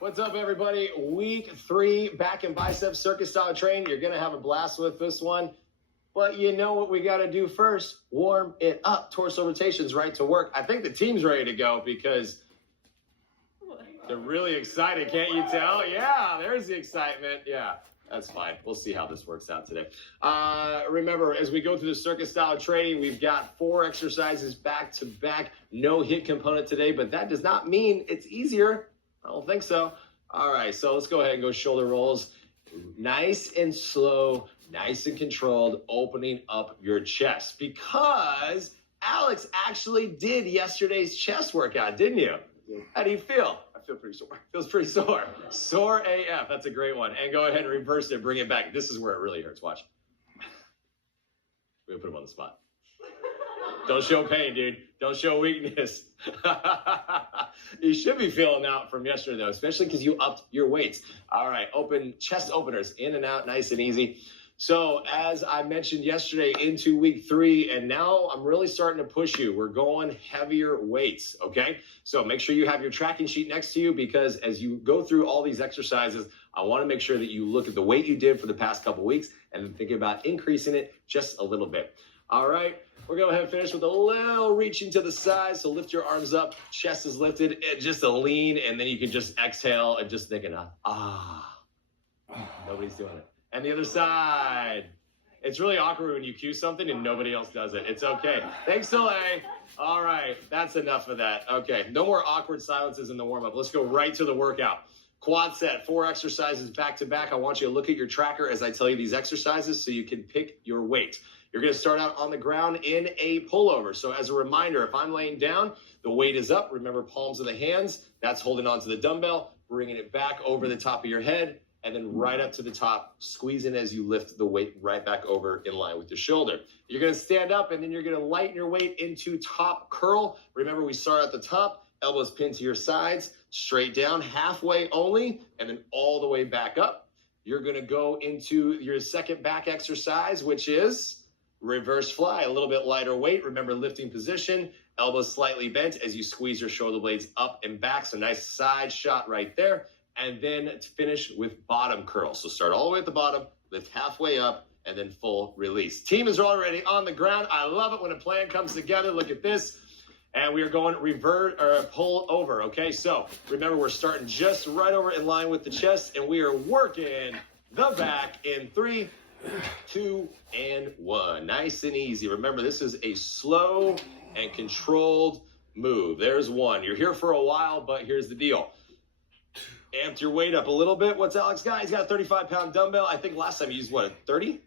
What's up, everybody? Week 3 back in Biceps circus style training. You're going to have a blast with this one. But you know what we got to do first? Warm it up. Torso rotations right to work. I think the team's ready to go because they're really excited. Can't you tell? Yeah, there's the excitement. Yeah, that's fine. We'll see how this works out today. Remember, as we go through the circus style training, we've got 4 exercises back to back. No HIIT component today, but that does not mean it's easier. I don't think so. All right, so let's go ahead and go shoulder rolls. Nice and slow, nice and controlled, opening up your chest. Because Alex actually did yesterday's chest workout, didn't you? How do you feel? I feel pretty sore. Feels pretty sore. Sore AF, that's a great one. And go ahead and reverse it, bring it back. This is where it really hurts, watch. We're gonna put him on the spot. Don't show pain, dude. Don't show weakness. You should be feeling out from yesterday, though, especially because you upped your weights. All right, open chest openers, in and out, nice and easy. So as I mentioned yesterday, into week 3, and now I'm really starting to push you. We're going heavier weights, okay? So make sure you have your tracking sheet next to you, because as you go through all these exercises, I want to make sure that you look at the weight you did for the past couple weeks and then think about increasing it just a little bit. All right, we're going to go ahead and finish with a little reaching to the side. So lift your arms up, chest is lifted, and just a lean, and then you can just exhale and just think enough. Nobody's doing it. And the other side. It's really awkward when you cue something and nobody else does it. It's okay. Thanks, Soleil. All right, that's enough of that. Okay, no more awkward silences in the warm-up. Let's go right to the workout. Quad set, 4 exercises back to back. I want you to look at your tracker as I tell you these exercises so you can pick your weight. You're going to start out on the ground in a pullover. So as a reminder, if I'm laying down, the weight is up. Remember, palms of the hands. That's holding onto the dumbbell, bringing it back over the top of your head, and then right up to the top, squeezing as you lift the weight right back over in line with your shoulder. You're going to stand up, and then you're going to lighten your weight into top curl. Remember, we start at the top, elbows pinned to your sides, straight down, halfway only, and then all the way back up. You're going to go into your second back exercise, which is reverse fly, a little bit lighter weight. Remember, lifting position, elbows slightly bent as you squeeze your shoulder blades up and back. So nice side shot right there. And then to finish with bottom curl. So start all the way at the bottom, lift halfway up, and then full release. Team is already on the ground. I love it when a plan comes together. Look at this. And we are going revert or pull over. Okay, so remember, we're starting just right over in line with the chest, and we are working the back in 3, 2, and 1. Nice and easy. Remember, this is a slow and controlled move. There's 1. You're here for a while, but here's the deal. Amped your weight up a little bit. What's Alex got? He's got a 35-pound dumbbell. I think last time he used, what, a 30?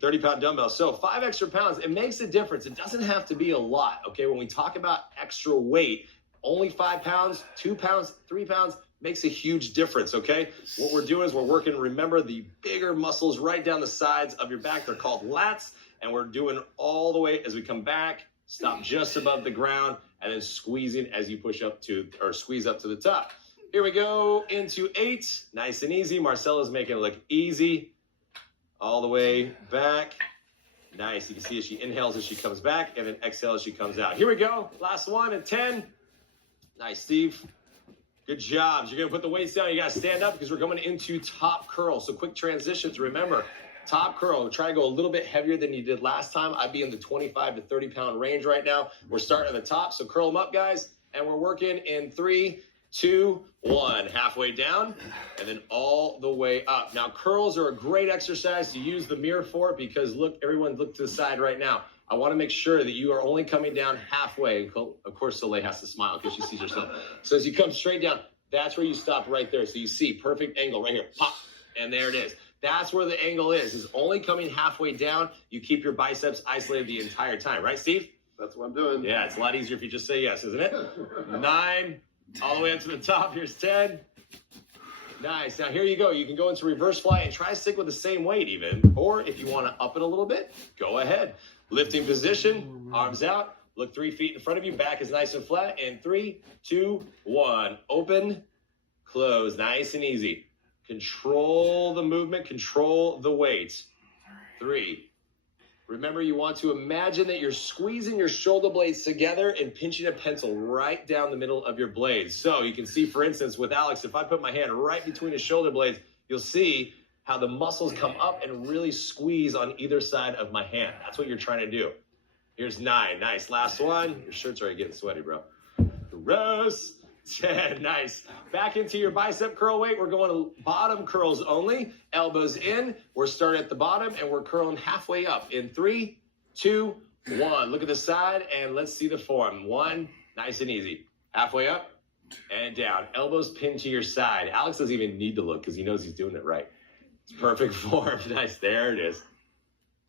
30-pound dumbbell. So 5 extra pounds. It makes a difference. It doesn't have to be a lot, okay? When we talk about extra weight, only 5 pounds, 2 pounds, 3 pounds, makes a huge difference, okay? What we're doing is we're working, remember, the bigger muscles right down the sides of your back. They're called lats, and we're doing all the way as we come back, stop just above the ground, and then squeezing as you push up to, or squeeze up to the top. Here we go into 8, nice and easy. Marcella's making it look easy. All the way back. Nice, you can see as she inhales as she comes back, and then exhale as she comes out. Here we go, last one at 10. Nice, Steve. Good job. You're going to put the weights down. You got to stand up because we're going into top curl. So quick transitions. Remember, top curl. Try to go a little bit heavier than you did last time. I'd be in the 25 to 30 pound range right now. We're starting at the top. So curl them up, guys. And we're working in 3, 2, 1. Halfway down and then all the way up. Now, curls are a great exercise to use the mirror for because look, everyone look to the side right now. I want to make sure that you are only coming down halfway. Of course, Soleil has to smile because she sees herself. So as you come straight down, that's where you stop right there. So you see perfect angle right here. Pop. And there it is. That's where the angle is only coming halfway down. You keep your biceps isolated the entire time. Right, Steve? That's what I'm doing. Yeah, it's a lot easier if you just say yes, isn't it? 9, all the way up to the top. Here's 10. Nice. Now, here you go. You can go into reverse fly and try to stick with the same weight even. Or if you want to up it a little bit, go ahead. Lifting position, arms out, look 3 feet in front of you, back is nice and flat, and 3, 2, 1, open, close, nice and easy. Control the movement, control the weight. 3, Remember, you want to imagine that you're squeezing your shoulder blades together and pinching a pencil right down the middle of your blades. So you can see, for instance, with Alex, if I put my hand right between his shoulder blades, you'll see how the muscles come up and really squeeze on either side of my hand. That's what you're trying to do. Here's 9. Nice. Last one. Your shirt's already getting sweaty, bro. Gross. 10. Nice. Back into your bicep curl weight. We're going to bottom curls only. Elbows in. We're starting at the bottom and we're curling halfway up in 3, 2, 1. Look at the side and let's see the form. 1. Nice and easy. Halfway up and down. Elbows pinned to your side. Alex doesn't even need to look because he knows he's doing it right. It's perfect form. Nice. There it is.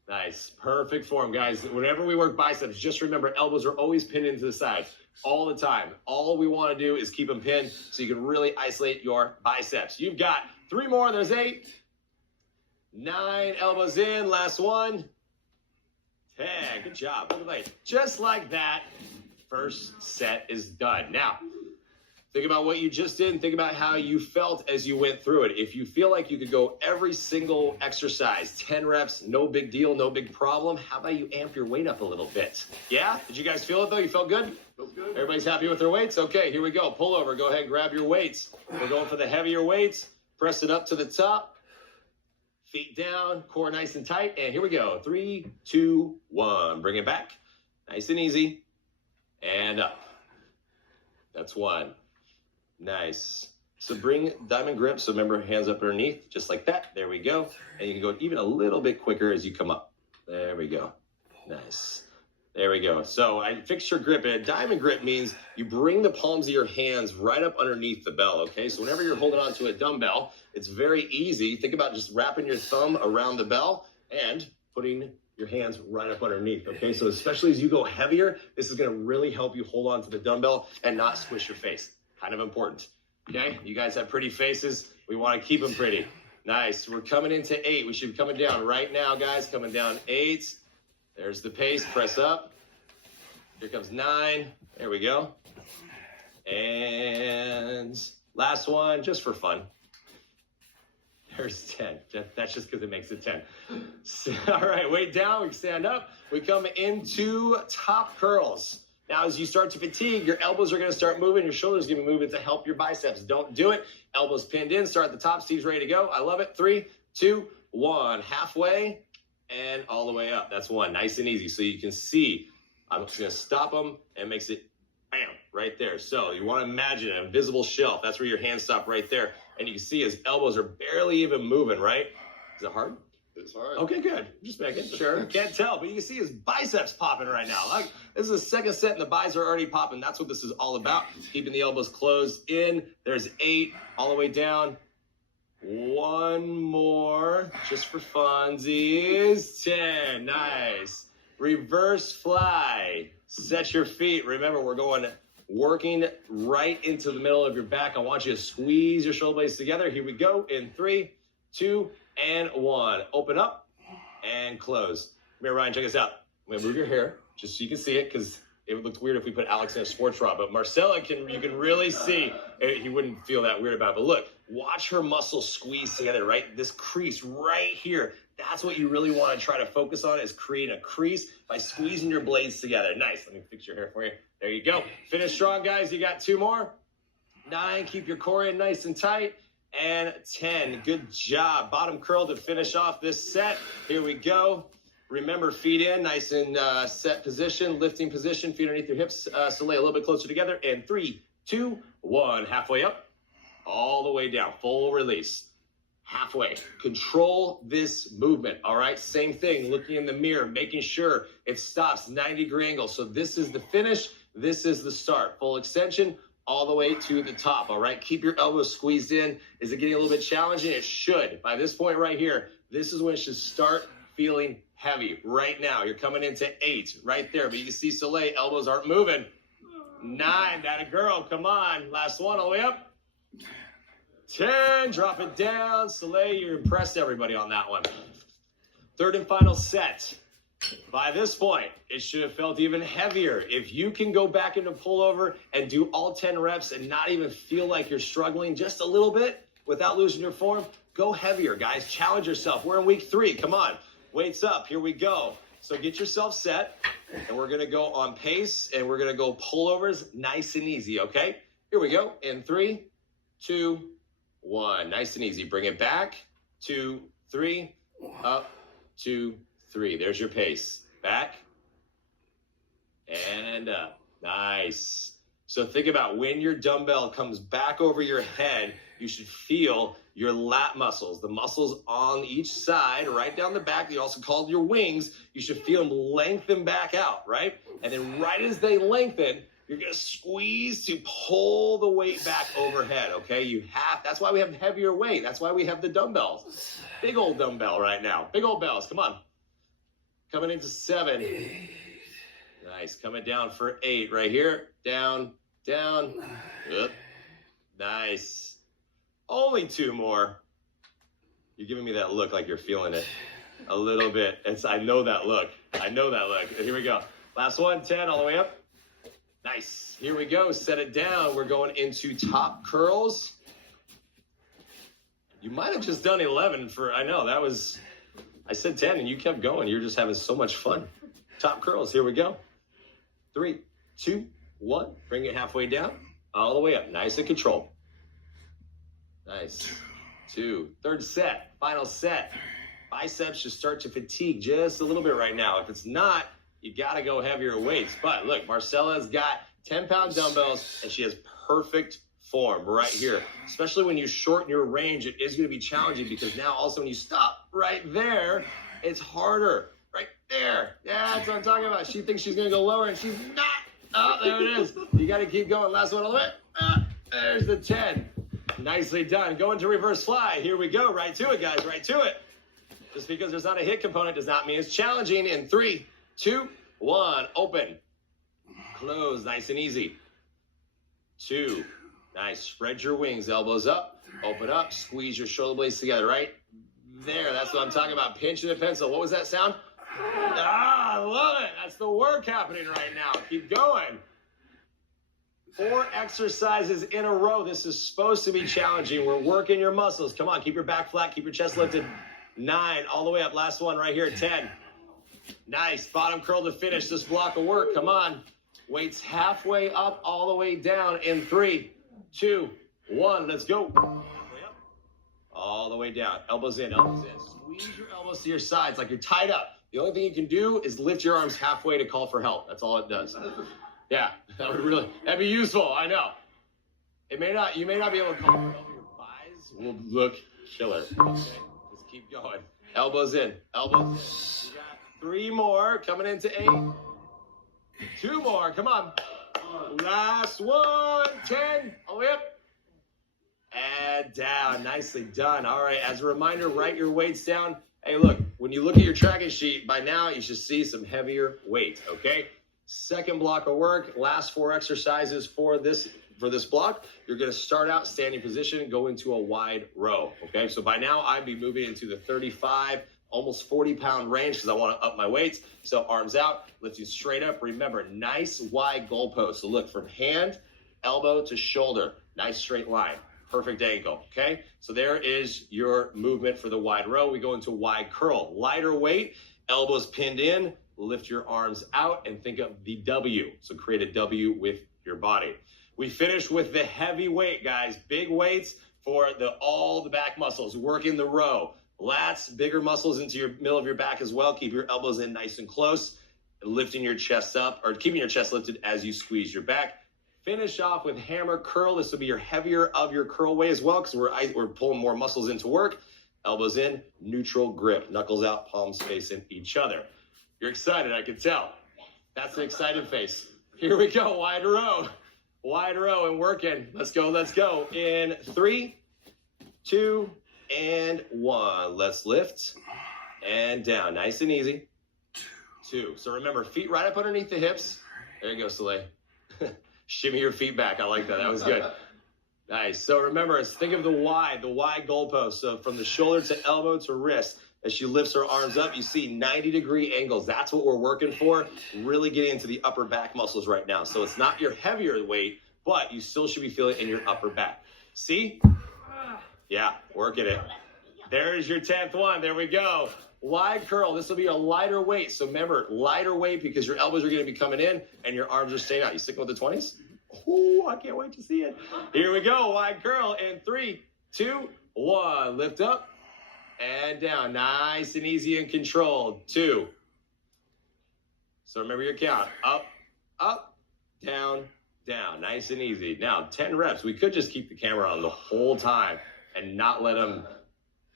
Nice. Perfect form, guys. Whenever we work biceps, just remember elbows are always pinned into the side. All the time. All we want to do is keep them pinned so you can really isolate your biceps. You've got 3 more. There's 8. 9. Elbows in. Last one. 10. Good job. Just like that, first set is done. Now, think about what you just did and think about how you felt as you went through it. If you feel like you could go every single exercise, 10 reps, no big deal, no big problem, how about you amp your weight up a little bit? Yeah? Did you guys feel it though? You felt good? Feels good. Everybody's happy with their weights? Okay, here we go. Pull over. Go ahead and grab your weights. We're going for the heavier weights. Press it up to the top. Feet down, core nice and tight. And here we go. 3, 2, 1. Bring it back. Nice and easy. And up. That's 1. Nice. So bring diamond grip. So remember, hands up underneath, just like that. There we go. And you can go even a little bit quicker as you come up. There we go. Nice. There we go. So I fixed your grip. And a diamond grip means you bring the palms of your hands right up underneath the bell, okay? So whenever you're holding on to a dumbbell, it's very easy. Think about just wrapping your thumb around the bell and putting your hands right up underneath, okay? So especially as you go heavier, this is gonna really help you hold on to the dumbbell and not squish your face. Kind of important, okay? You guys have pretty faces. We wanna keep them pretty. Nice, we're coming into 8. We should be coming down right now, guys. Coming down 8. There's the pace, press up. Here comes 9, there we go. And last one, just for fun. There's 10, that's just because it makes it 10. So, all right, weight down, we stand up. We come into top curls. Now, as you start to fatigue, your elbows are gonna start moving, your shoulders are gonna be moving to help your biceps. Don't do it. Elbows pinned in, start at the top, Steve's ready to go. I love it. 3, 2, 1, halfway and all the way up. That's 1, nice and easy. So you can see, I'm just gonna stop them and makes it bam, right there. So you wanna imagine an invisible shelf. That's where your hands stop right there. And you can see his elbows are barely even moving, right? Is it hard? It's hard. Okay, good. Just making sure. Can't tell, but you can see his biceps popping right now. Like, this is the second set and the biceps are already popping. That's what this is all about. Keeping the elbows closed in. There's 8 all the way down. 1 more, just for funsies. 10, nice. Reverse fly. Set your feet. Remember, we're working right into the middle of your back. I want you to squeeze your shoulder blades together. Here we go in 3, 2, and 1. Open up and close. Come here, Ryan, check this out. I'm gonna move your hair just so you can see it because it would look weird if we put Alex in a sports bra, but Marcella, you can really see, he wouldn't feel that weird about it. But look, watch her muscles squeeze together, right? This crease right here. That's what you really want to try to focus on, is creating a crease by squeezing your blades together. Nice. Let me fix your hair for you. There you go. Finish strong, guys. You got 2 more. 9. Keep your core in nice and tight. And 10. Good job. Bottom curl to finish off this set. Here we go. Remember, feet in, nice and set position, lifting position, feet underneath your hips. So lay a little bit closer together. And 3, 2, 1. Halfway up, all the way down. Full release. Halfway. Control this movement, all right? Same thing, looking in the mirror, making sure it stops 90-degree angle. So this is the finish. This is the start. Full extension all the way to the top, all right? Keep your elbows squeezed in. Is it getting a little bit challenging? It should. By this point right here, this is when it should start feeling heavy. Right now, you're coming into 8 right there. But you can see Soleil, elbows aren't moving. 9, that a girl, come on. Last one, all the way up. 10, drop it down. Soleil, you impressed everybody on that one. Third and final set. By this point, it should have felt even heavier. If you can go back into pullover and do all 10 reps and not even feel like you're struggling just a little bit without losing your form, go heavier, guys. Challenge yourself. We're in week 3. Come on. Weights up. Here we go. So get yourself set, and we're going to go on pace, and we're going to go pullovers nice and easy, okay? Here we go. In 3, 2, 1. Nice and easy. Bring it back. 2, 3. Up. 2, 3. There's your pace. Back. And up. Nice. So think about when your dumbbell comes back over your head, you should feel your lat muscles, the muscles on each side, right down the back. They also called your wings. You should feel them lengthen back out, right? And then right as they lengthen, you're going to squeeze to pull the weight back overhead, okay? That's why we have heavier weight. That's why we have the dumbbells. Big old dumbbell right now. Big old bells. Come on. Coming into 7. Nice. Coming down for 8 right here. Down, down. Up. Nice. Only 2 more. You're giving me that look like you're feeling it a little bit. I know that look. I know that look. Here we go. Last one. 10 all the way up. Nice. Here we go. Set it down. We're going into top curls. You might have just done 11 I know that was, I said 10 and you kept going. You're just having so much fun. Top curls. Here we go. 3, 2, 1. Bring it halfway down. All the way up. Nice and controlled. Nice. 2. Third set. Final set. Biceps should start to fatigue just a little bit right now. If it's not, you got to go heavier weights. But look, Marcella's got 10-pound dumbbells, and she has perfect form right here. Especially when you shorten your range, it is going to be challenging because now also when you stop right there, it's harder. Right there. Yeah, that's what I'm talking about. She thinks she's going to go lower, and she's not. Oh, there it is. You got to keep going. Last one all the way. There's the 10. Nicely done. Go into reverse fly. Here we go. Right to it, guys. Right to it. Just because there's not a HIIT component does not mean it's challenging. In 3, 2, 1. Open. Close. Nice and easy. 2. Nice. Spread your wings. Elbows up. Open up. Squeeze your shoulder blades together. Right there. That's what I'm talking about. Pinching the pencil. What was that sound? I love it. That's the work happening right now. Keep going. 4 exercises in a row. This is supposed to be challenging. We're working your muscles. Come on, keep your back flat, keep your chest lifted. 9, all the way up. Last one right here, 10. Nice, bottom curl to finish this block of work. Come on. Weights halfway up, all the way down in 3, 2, 1. Let's go. Halfway up, all the way down. Elbows in, elbows in. Squeeze your elbows to your sides like you're tied up. The only thing you can do is lift your arms halfway to call for help. That's all it does. Yeah, that'd be useful. I know. You may not be able to call for help. Your thighs will look killer. Okay, just keep going. Elbows in, elbows in. You got 3 more coming into 8. 2 more. Come on. Last one. 10. All the way up. And down. Nicely done. All right. As a reminder, write your weights down. Hey, look. When you look at your tracking sheet, by now you should see some heavier weight. Okay. Second block of work, last 4 exercises for this block. You're going to start out standing position, go into a wide row. Okay, so by now I'd be moving into the 35, almost 40-pound range because I want to up my weights. So arms out, lifting straight up. Remember, nice wide goalpost. So look from hand, elbow to shoulder, nice straight line, perfect angle. Okay, so there is your movement for the wide row. We go into wide curl, lighter weight, elbows pinned in. Lift your arms out and think of the W. So create a W with your body. We finish with the heavy weight, guys. Big weights for all the back muscles. Working the row. Lats, bigger muscles into your middle of your back as well. Keep your elbows in nice and close. Lifting your chest up, or keeping your chest lifted as you squeeze your back. Finish off with hammer curl. This will be your heavier of your curl weight as well because we're pulling more muscles into work. Elbows in, neutral grip. Knuckles out, palms facing each other. You're excited, I can tell. That's the excited face. Here we go, wide row and working. Let's go, let's go. In 3, 2, and 1. Let's lift and down, nice and easy. 2. So remember, feet right up underneath the hips. There you go, Soleil. Shimmy your feet back, I like that, that was good. Nice, so remember, think of the wide goalpost. So from the shoulder to elbow to wrist. As she lifts her arms up, you see 90-degree angles. That's what we're working for. Really getting into the upper back muscles right now. So it's not your heavier weight, but you still should be feeling it in your upper back. See? Yeah, working it. There's your 10th one. There we go. wide curl. This will be a lighter weight. So remember, lighter weight because your elbows are going to be coming in and your arms are staying out. You sticking with the 20s? Oh, I can't wait to see it. Here we go. Wide curl in 3, 2, 1. Lift up and down. Nice and easy and controlled. 2. So remember your count. Up, up, down, down. Nice and easy. Now, 10 reps. We could just keep the camera on the whole time and not let them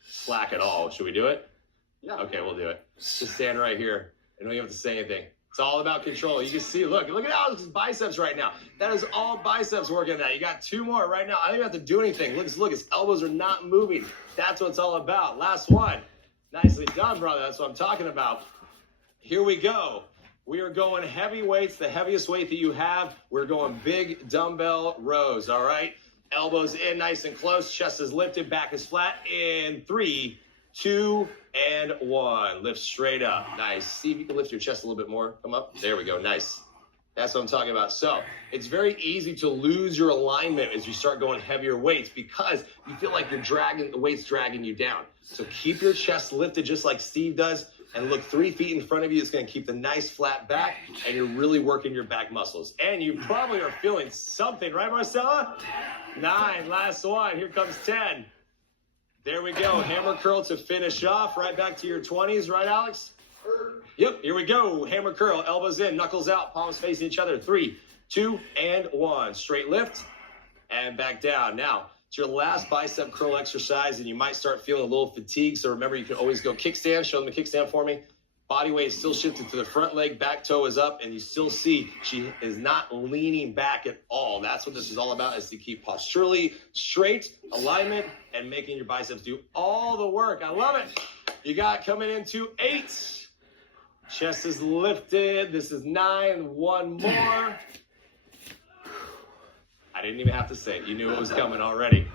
slack at all. Should we do it? Yeah. Okay, we'll do it. Just stand right here. You don't even have to say anything. It's all about control. You can see, look at Alex's biceps right now. That is all biceps working now. You got 2 more right now. I don't even have to do anything. Look, his elbows are not moving. That's what it's all about. Last one. Nicely done, brother. That's what I'm talking about. Here we go. We are going heavy weights, the heaviest weight that you have. We're going big dumbbell rows, all right? Elbows in nice and close. Chest is lifted, back is flat. In 3, 2, and 1. Lift straight up. Nice. See if you can lift your chest a little bit more. Come up. There we go. Nice. That's what I'm talking about. So it's very easy to lose your alignment as you start going heavier weights because you feel like the weight's dragging you down. So keep your chest lifted just like Steve does and look 3 feet in front of you. It's going to keep the nice flat back and you're really working your back muscles. And you probably are feeling something, right, Marcella? 9. Last one. Here comes 10. There we go. Hammer curl to finish off. Right back to your 20s, right, Alex? Yep, here we go. Hammer curl, elbows in, knuckles out, palms facing each other. 3, 2, and 1. Straight lift and back down. Now, it's your last bicep curl exercise, and you might start feeling a little fatigued. So remember, you can always go kickstand. Show them the kickstand for me. Body weight is still shifted to the front leg, back toe is up, and you still see she is not leaning back at all. That's what this is all about, is to keep posturally straight, alignment, and making your biceps do all the work. I love it. You got coming into 8. Chest is lifted. This is 9. 1 more. I didn't even have to say it. You knew it was coming already.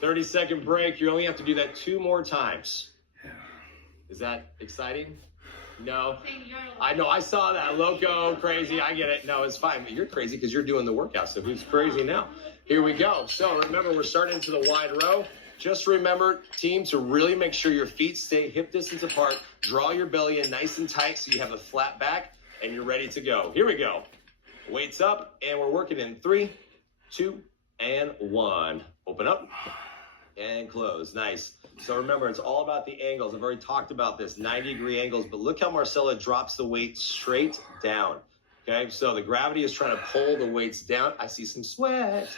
30-second break. You only have to do that 2 more times. Is that exciting? No. I know. I saw that. Loco, crazy. I get it. No, it's fine. But you're crazy because you're doing the workout. So who's crazy now? Here we go. So remember, we're starting into the wide row. Just remember, team, to really make sure your feet stay hip distance apart. Draw your belly in nice and tight so you have a flat back and you're ready to go. Here we go. Weights up, and we're working in 3, 2, and 1. Open up and close. Nice. So remember, it's all about the angles. I've already talked about this, 90-degree angles, but look how Marcella drops the weight straight down. Okay, so the gravity is trying to pull the weights down. I see some sweat.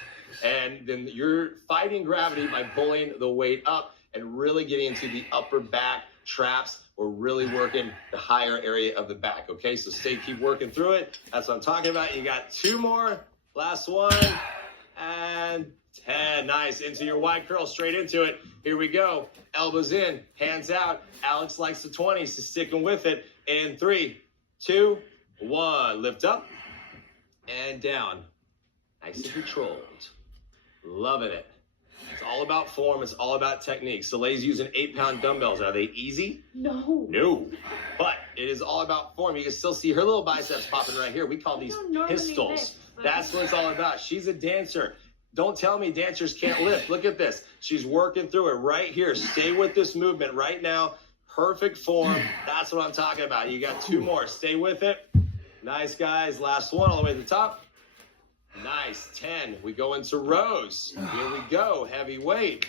And then you're fighting gravity by pulling the weight up and really getting into the upper back traps. We're really working the higher area of the back. Okay, so keep working through it. That's what I'm talking about. You got 2 more. Last one. And 10. Nice. Into your wide curl, straight into it. Here we go. Elbows in, hands out. Alex likes the 20s, so sticking with it. In 3, 2, 1. Lift up and down. Nice and controlled. Loving it. It's all about form. It's all about technique. Soleil's using 8-pound dumbbells. Are they easy? No. No. But it is all about form. You can still see her little biceps popping right here. We call these pistols. That's what it's all about. She's a dancer. Don't tell me dancers can't lift. Look at this. She's working through it right here. Stay with this movement right now. Perfect form. That's what I'm talking about. You got 2 more. Stay with it. Nice, guys. Last one all the way to the top. Nice. 10. We go into rows. Here we go. Heavy weight.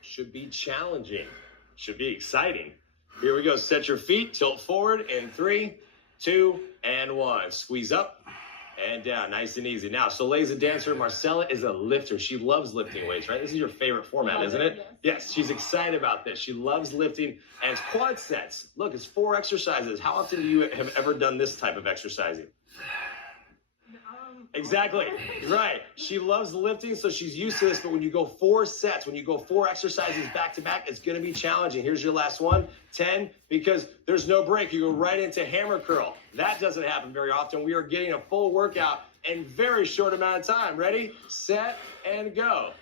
Should be challenging. Should be exciting. Here we go. Set your feet. Tilt forward in 3, 2, and 1. Squeeze up and down. Nice and easy. Now, Soleil's a dancer. Marcella is a lifter. She loves lifting weights, right? This is your favorite format, isn't it? Yes. She's excited about this. She loves lifting. And it's quad sets. Look, it's 4 exercises. How often do you have ever done this type of exercising? Exactly. Right. She loves lifting, so she's used to this. But when you go 4 sets, when you go 4 exercises back to back, it's going to be challenging. Here's your last one, 10, because there's no break. You go right into hammer curl. That doesn't happen very often. We are getting a full workout in very short amount of time. Ready, set, and go.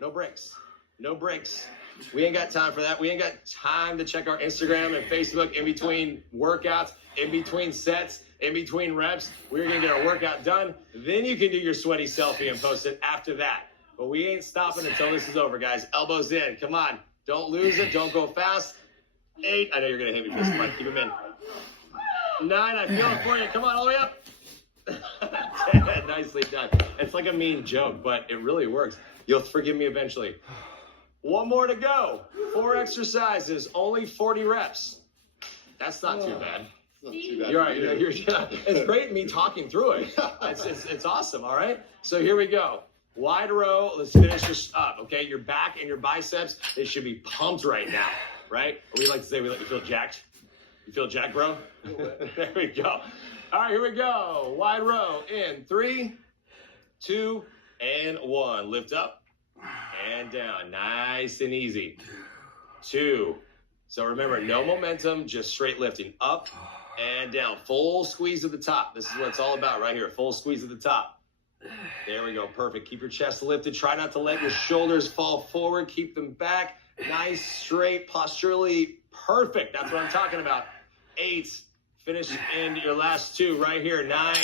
No breaks. No breaks. We ain't got time for that. We ain't got time to check our Instagram and Facebook in between workouts, in between sets, in between reps. We're going to get our workout done. Then you can do your sweaty selfie and post it after that. But we ain't stopping until this is over, guys. Elbows in. Come on. Don't lose it. Don't go fast. 8. I know you're going to hit me for this one. Keep them in. 9. I feel it for you. Come on, all the way up. 10. Nicely done. It's like a mean joke, but it really works. You'll forgive me eventually. 1 more to go. 4 exercises, only 40 reps. That's not too bad. Not too bad. You're right. It's great me talking through it. It's awesome. All right. So here we go. Wide row. Let's finish this up. Okay. Your back and your biceps, they should be pumped right now. Right? Or we like to say you feel jacked. You feel jacked, bro? There we go. All right. Here we go. Wide row in 3, 2, and 1. Lift up and down. Nice and easy. 2. So remember, no momentum, just straight lifting. Up and down. Full squeeze at the top. This is what it's all about right here. Full squeeze at the top. There we go. Perfect. Keep your chest lifted. Try not to let your shoulders fall forward. Keep them back. Nice, straight, posturally. Perfect. That's what I'm talking about. 8. Finish in your last 2 right here. 9.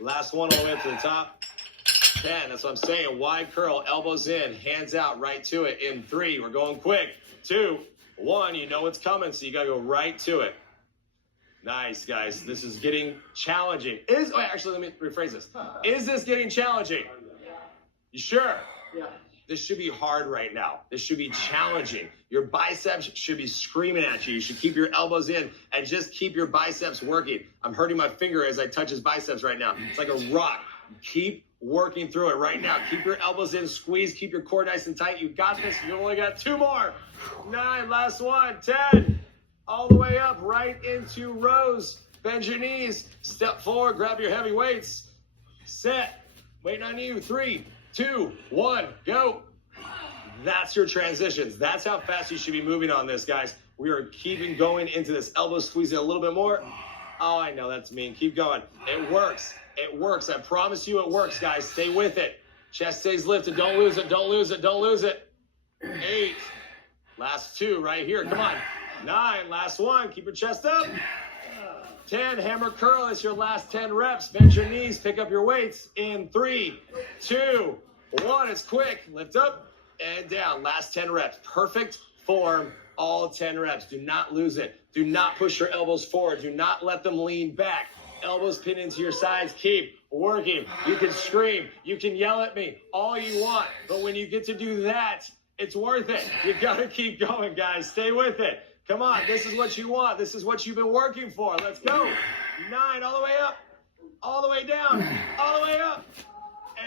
Last one all the way up to the top. 10. That's what I'm saying. Wide curl. Elbows in. Hands out. Right to it. In 3. We're going quick. 2. 1, you know what's coming, so you got to go right to it. Nice, guys. This is getting challenging. Actually, let me rephrase this. Is this getting challenging? You sure? Yeah. This should be hard right now. This should be challenging. Your biceps should be screaming at you. You should keep your elbows in and just keep your biceps working. I'm hurting my finger as I touch his biceps right now. It's like a rock. Keep working through it right now. Keep your elbows in, squeeze, keep your core nice and tight. You got this. You only got 2 more. 9, last one. 10. All the way up, right into rows. Bend your knees. Step forward, grab your heavy weights. Set. Waiting on you. 3, 2, 1, go. That's your transitions. That's how fast you should be moving on this, guys. We are keeping going into this. Elbow squeezing a little bit more. Oh, I know that's mean. Keep going. It works. It works. I promise you it works, guys. Stay with it. Chest stays lifted. Don't lose it. Don't lose it. Don't lose it. 8. Last 2 right here. Come on. 9. Last 1. Keep your chest up. 10. Hammer curl. It's your last 10 reps. Bend your knees. Pick up your weights. In 3, 2, 1. It's quick. Lift up and down. Last 10 reps. Perfect form. All 10 reps. Do not lose it. Do not push your elbows forward. Do not let them lean back. Elbows pin into your sides. Keep working. You can scream. You can yell at me all you want. But when you get to do that, it's worth it. You got to keep going, guys. Stay with it. Come on. This is what you want. This is what you've been working for. Let's go. 9. All the way up. All the way down. All the way up.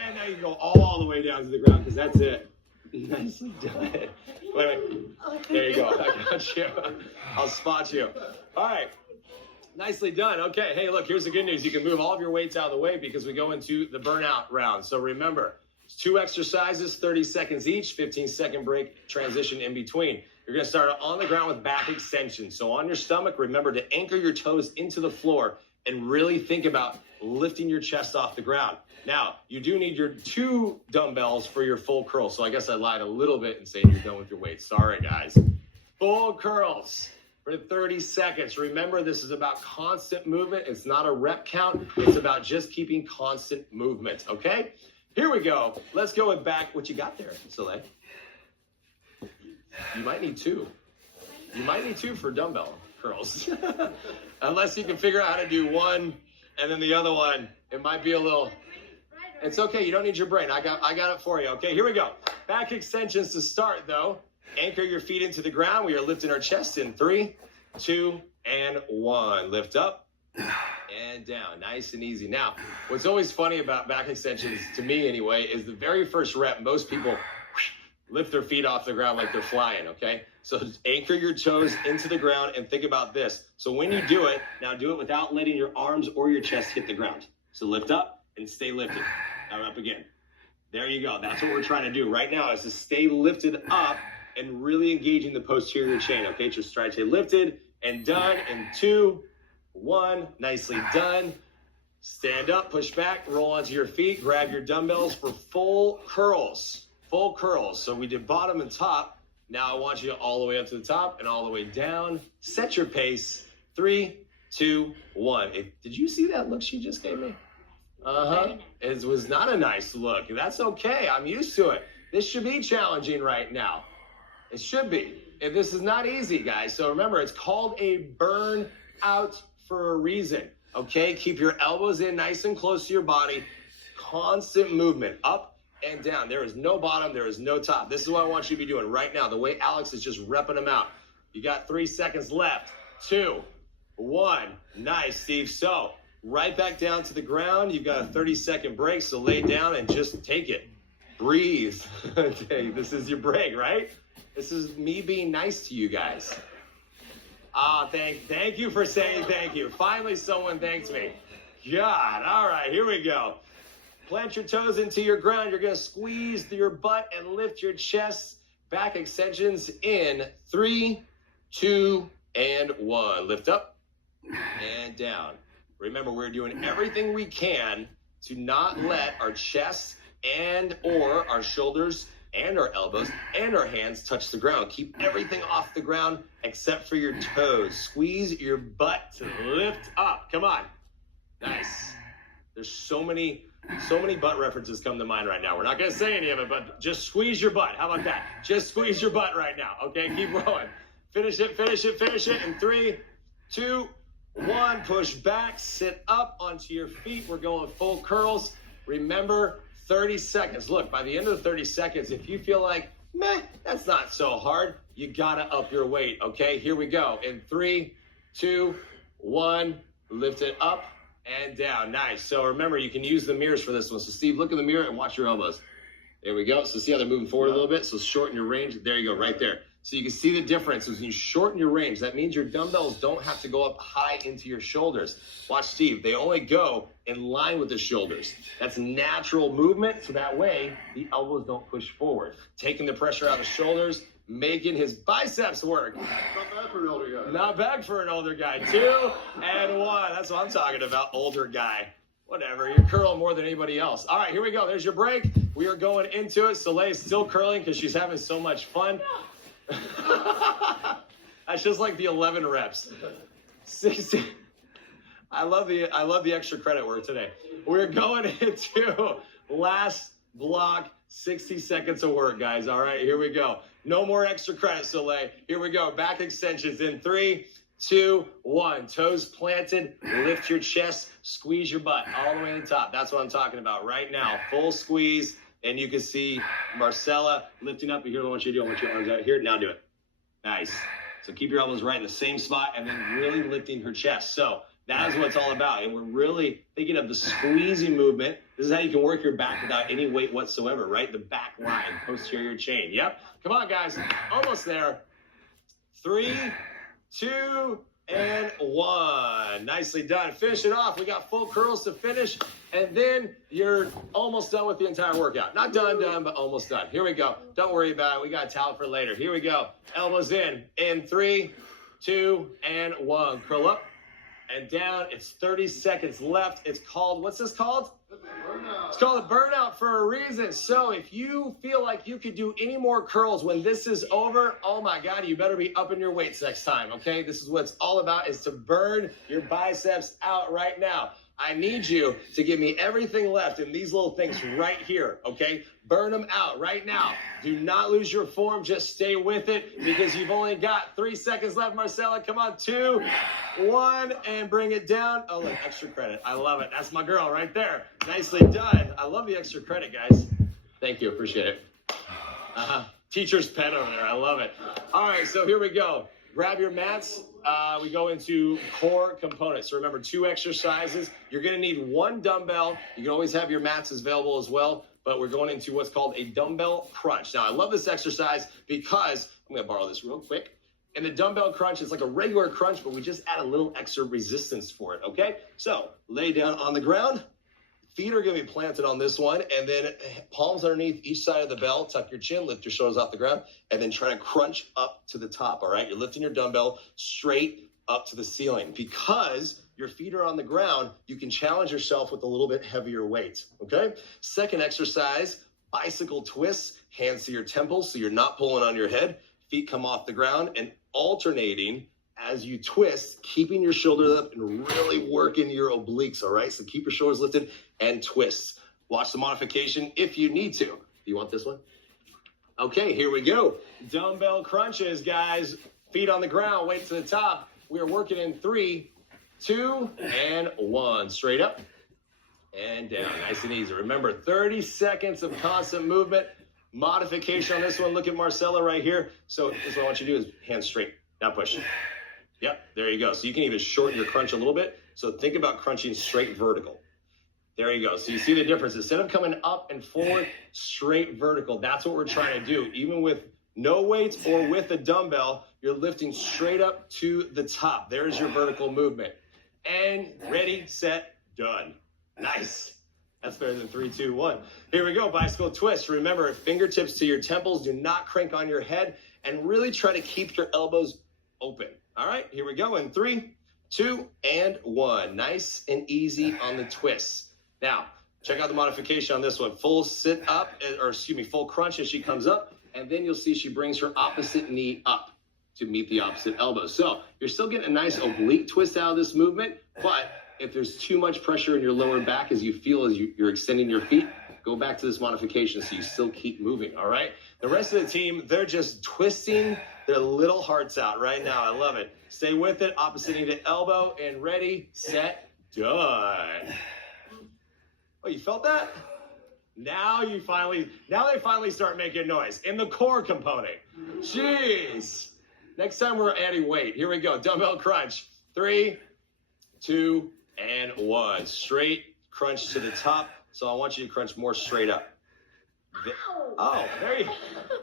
And now you go all the way down to the ground because that's it. Nicely done. Wait. There you go. I got you. I'll spot you. All right. Nicely done. Okay. Hey, look, here's the good news. You can move all of your weights out of the way because we go into the burnout round. So remember, it's 2 exercises, 30 seconds each, 15-second break, transition in between. You're going to start on the ground with back extension. So on your stomach, remember to anchor your toes into the floor and really think about lifting your chest off the ground. Now, you do need your 2 dumbbells for your full curl. So I guess I lied a little bit in saying you're done with your weights. Sorry, guys. Full curls for 30 seconds. Remember, this is about constant movement. It's not a rep count. It's about just keeping constant movement, okay? Here we go. Let's go with back. What you got there, Soleil? You might need 2. You might need 2 for dumbbell curls. Unless you can figure out how to do 1 and then the other one. It might be a little... It's okay. You don't need your brain. I got it for you. Okay, here we go. Back extensions to start, though. Anchor your feet into the ground. We are lifting our chest in 3, 2, and 1. Lift up and down. Nice and easy. Now, what's always funny about back extensions, to me anyway, is the very first rep, most people lift their feet off the ground like they're flying, okay? So anchor your toes into the ground and think about this. So when you do it, now do it without letting your arms or your chest hit the ground. So lift up and stay lifted. Now up again. There you go. That's what we're trying to do right now is to stay lifted up and really engaging the posterior chain, okay? Just try to stay lifted and done in 2, 1. Nicely done. Stand up, push back, roll onto your feet, grab your dumbbells for full curls. Full curls. So we did bottom and top. Now I want you to all the way up to the top and all the way down. Set your pace. 3, 2, 1. Did you see that look she just gave me? It was not a nice look. That's okay. I'm used to it. This should be challenging right now. It should be. And this is not easy, guys. So remember, it's called a burnout for a reason, okay? Keep your elbows in nice and close to your body. Constant movement, up and down. There is no bottom, there is no top. This is what I want you to be doing right now, the way Alex is just repping them out. You got 3 seconds left. 2, 1. Nice, Steve. So right back down to the ground. You've got a 30-second break, so lay down and just take it. Breathe. Okay, this is your break, right? This is me being nice to you guys. Thank you for saying thank you. Finally, someone thanks me. God, all right, here we go. Plant your toes into your ground. You're going to squeeze your butt and lift your chest. Back extensions in 3, 2, and 1. Lift up and down. Remember, we're doing everything we can to not let our chest and or our shoulders and our elbows and our hands touch the ground. Keep everything off the ground except for your toes. Squeeze your butt to lift up. Come on. Nice. There's so many butt references come to mind right now. We're not going to say any of it, but just squeeze your butt. How about that? Just squeeze your butt right now. Okay, keep rolling. Finish it, finish it, finish it. In 3, 2, 1. Push back, sit up onto your feet. We're going full curls. Remember, 30 seconds. Look, by the end of the 30 seconds, if you feel like, meh, that's not so hard, you gotta up your weight, okay? Here we go. In 3, 2, 1, lift it up and down. Nice. So remember, you can use the mirrors for this one. So Steve, look in the mirror and watch your elbows. There we go. So see how they're moving forward a little bit? So shorten your range. There you go, right there. So you can see the difference is when you shorten your range. That means your dumbbells don't have to go up high into your shoulders. Watch Steve. They only go in line with the shoulders. That's natural movement, so that way the elbows don't push forward. Taking the pressure out of the shoulders, making his biceps work. Not bad for an older guy. Not bad for an older guy. 2 and 1. That's what I'm talking about, older guy. Whatever, you're curling more than anybody else. All right, here we go. There's your break. We are going into it. Soleil's still curling because she's having so much fun. That's just like the 11 reps. 60. I love the extra credit work today. We're going into last block, 60 seconds of work, guys. All right, here we go. No more extra credit, Soleil. Here we go. Back extensions in 3, 2, 1. Toes planted. Lift your chest. Squeeze your butt all the way to the top. That's what I'm talking about right now. Full squeeze. And you can see Marcella lifting up. Here, I want you to do it. I want your arms out here. Now do it. Nice. So keep your elbows right in the same spot and then really lifting her chest. So that is what it's all about. And we're really thinking of the squeezing movement. This is how you can work your back without any weight whatsoever, right? The back line, posterior chain. Yep. Come on, guys. Almost there. 3, 2, and 1. Nicely done. Finish it off. We got full curls to finish, and then you're almost done with the entire workout. Not done, but almost done. Here we go. Don't worry about it. We got a towel for later. Here we go. Elbows in 3, 2, and 1. Curl up and down. It's 30 seconds left. It's called, what's this called? Burnout. It's called a burnout for a reason. So if you feel like you could do any more curls when this is over, oh my God, you better be upping your weights next time, okay? This is what it's all about, is to burn your biceps out right now. I need you to give me everything left in these little things right here, okay? Burn them out right now. Do not lose your form. Just stay with it because you've only got 3 seconds left, Marcella. Come on, 2, 1, and bring it down. Oh, look, extra credit. I love it. That's my girl right there. Nicely done. I love the extra credit, guys. Thank you. Appreciate it. Teacher's pet over there. I love it. All right, so here we go. Grab your mats. We go into core components. So remember, 2 exercises. You're going to need 1 dumbbell. You can always have your mats available as well, but we're going into what's called a dumbbell crunch. Now, I love this exercise because I'm going to borrow this real quick. And the dumbbell crunch is like a regular crunch, but we just add a little extra resistance for it, okay? So lay down on the ground. Feet are going to be planted on this one, and then palms underneath each side of the bell. Tuck your chin, lift your shoulders off the ground, and then try to crunch up to the top, all right? You're lifting your dumbbell straight up to the ceiling. Because your feet are on the ground, you can challenge yourself with a little bit heavier weight, okay? Second exercise, bicycle twists, hands to your temples so you're not pulling on your head. Feet come off the ground and alternating as you twist, keeping your shoulders up and really working your obliques, all right? So keep your shoulders lifted and twist. Watch the modification if you need to. Do you want this one? Okay, here we go. Dumbbell crunches, guys. Feet on the ground, weight to the top. We are working in 3, 2, and 1. Straight up and down, nice and easy. Remember, 30 seconds of constant movement. Modification on this one. Look at Marcella right here. So this is what I want you to do is hands straight. Now push. Yep, there you go. So you can even shorten your crunch a little bit. So think about crunching straight vertical. There you go. So you see the difference. Instead of coming up and forward, straight vertical. That's what we're trying to do. Even with no weights or with a dumbbell, you're lifting straight up to the top. There's your vertical movement. And ready, set, done. Nice. That's better than 3, 2, 1. Here we go, bicycle twist. Remember, fingertips to your temples. Do not crank on your head. And really try to keep your elbows open. All right, here we go in 3, 2, and 1. Nice and easy on the twists. Now, check out the modification on this one. Full sit up, full crunch as she comes up. And then you'll see she brings her opposite knee up to meet the opposite elbow. So you're still getting a nice oblique twist out of this movement, but if there's too much pressure in your lower back as you feel as you're extending your feet, go back to this modification so you still keep moving, all right? The rest of the team, they're just twisting their little hearts out right now. I love it. Stay with it, opposite knee to elbow, and ready, set, done. Oh, you felt that? Now they finally start making noise in the core component. Jeez. Next time we're adding weight. Here we go. Dumbbell crunch. 3, 2, and 1. Straight crunch to the top. So I want you to crunch more straight up. Oh, there you go.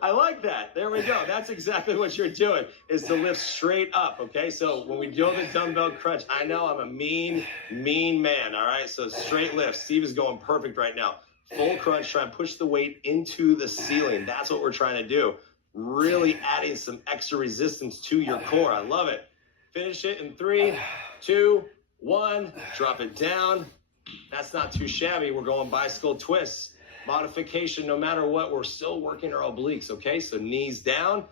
I like that. There we go. That's exactly what you're doing, is to lift straight up, okay? So when we do the dumbbell crunch, I know I'm a mean man, all right? So straight lift. Steve is going perfect right now. Full crunch, try and push the weight into the ceiling. That's what we're trying to do. Really adding some extra resistance to your core. I love it. Finish it in 3, 2, 1. Drop it down. That's not too shabby. We're going bicycle twists. Modification, no matter what, we're still working our obliques, okay? So knees down,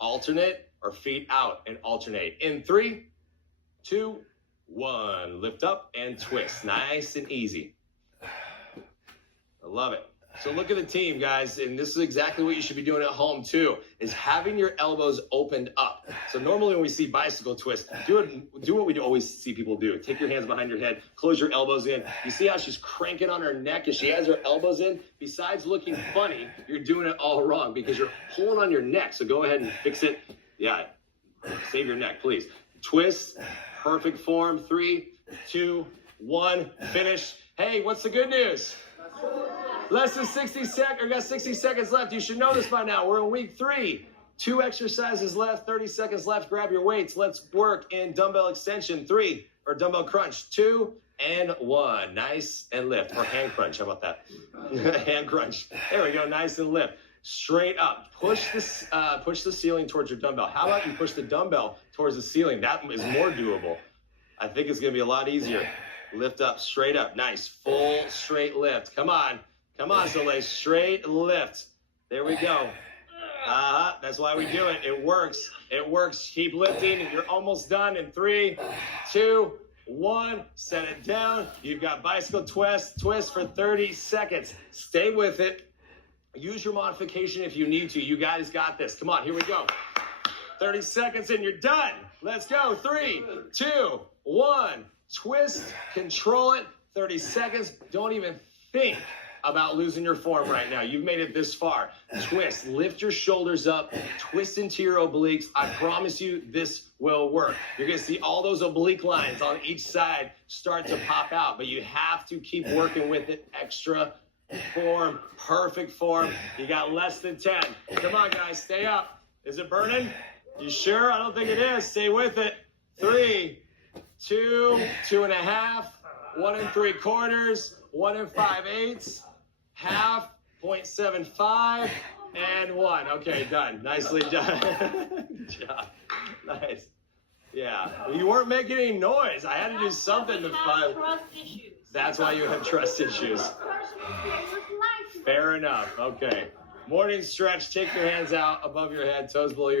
alternate, or feet out and alternate. In 3, 2, 1. Lift up and twist. Nice and easy. I love it. So look at the team, guys, and this is exactly what you should be doing at home too, is having your elbows opened up. So normally when we see bicycle twists, do what we always see people do. Take your hands behind your head, close your elbows in. You see how she's cranking on her neck as she has her elbows in? Besides looking funny, you're doing it all wrong because you're pulling on your neck. So go ahead and fix it. Yeah, save your neck, please. Twist, perfect form. 3, 2, 1, finish. Hey, what's the good news? Less than 60 seconds, or got 60 seconds left. You should know this by now. We're in week 3. 2 exercises left, 30 seconds left. Grab your weights. Let's work in dumbbell extension. 3, or dumbbell crunch. 2, and 1. Nice and lift. Or hand crunch. How about that? Hand crunch. There we go. Nice and lift. Straight up. Push the ceiling towards your dumbbell. How about you push the dumbbell towards the ceiling? That is more doable. I think it's going to be a lot easier. Lift up, straight up. Nice. Full straight lift. Come on. Come on, Soleil. Straight lift. There we go. That's why we do it. It works. It works. Keep lifting. You're almost done in 3, 2, 1. Set it down. You've got bicycle twist for 30 seconds. Stay with it. Use your modification if you need to. You guys got this. Come on, here we go. 30 seconds and you're done. Let's go. 3, 2, 1. Twist. Control it. 30 seconds. Don't even think about losing your form right now. You've made it this far. Twist, lift your shoulders up, twist into your obliques. I promise you this will work. You're gonna see all those oblique lines on each side start to pop out, but you have to keep working with it. Extra form, perfect form. You got less than 10. Come on guys, stay up. Is it burning? You sure? I don't think it is. Stay with it. 3, 2, 2.5, 1 3/4, 1 5/8, half, 0.75, and 1. Okay, done. Nicely done. Good job. Nice. Yeah. You weren't making any noise. I had to do something to find. That's why you have trust issues. Fair enough. Okay. Morning stretch. Take your hands out above your head, toes below your knees.